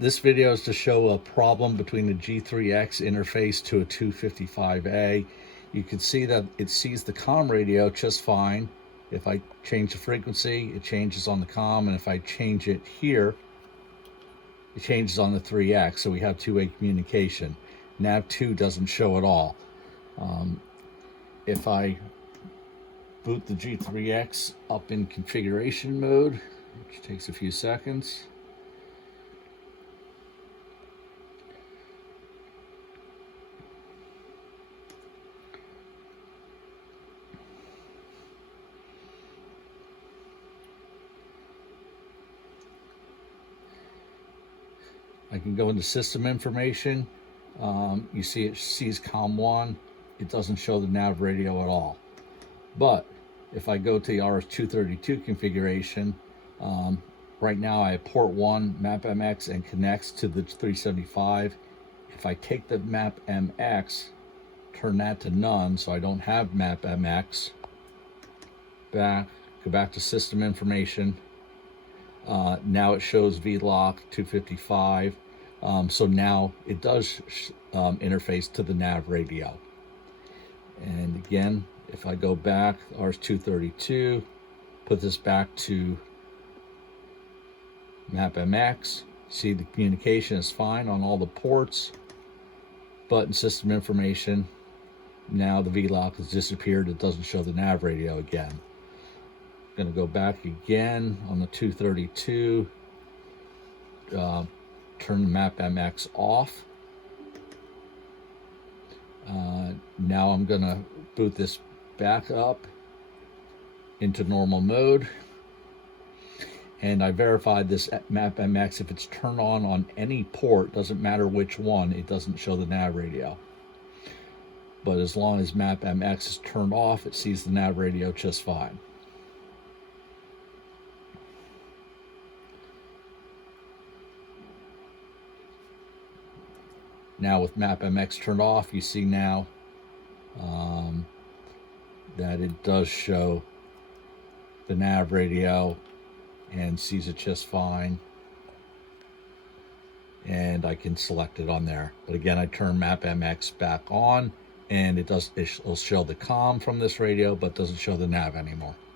This video is to show a problem between the G3X interface to a 255A. You can see that it sees the comm radio just fine. If I change the frequency, it changes on the comm, and if I change it here, it changes on the 3X, so we have two-way communication. Nav2 doesn't show at all. If I boot the G3X up in configuration mode, which takes a few seconds, I can go into system information. You see it sees COM1. It doesn't show the nav radio at all. But if I go to the RS-232 configuration, right now I have port 1 map-MX and connects to the 375. If I take the map-MX, turn that to none, so I don't have map-MX, go back to system information. Now it shows VLOC 255, so now it does interface to the nav radio. And again, if I go back, RS-232, put this back to map-MX, see the communication is fine on all the ports, but in system information, now the VLOC has disappeared. It doesn't show the nav radio again. Going to go back again on the 232, turn the map-MX off. Now I'm going to boot this back up into normal mode, and I verified this map-MX. If it's turned on any port, doesn't matter which one, it doesn't show the nav radio. But as long as map-MX is turned off, it sees the nav radio just fine. Now with map-MX turned off, you see now that it does show the nav radio and sees it just fine. And I can select it on there. But again, I turn map-MX back on, and it'll show the comm from this radio, but doesn't show the nav anymore.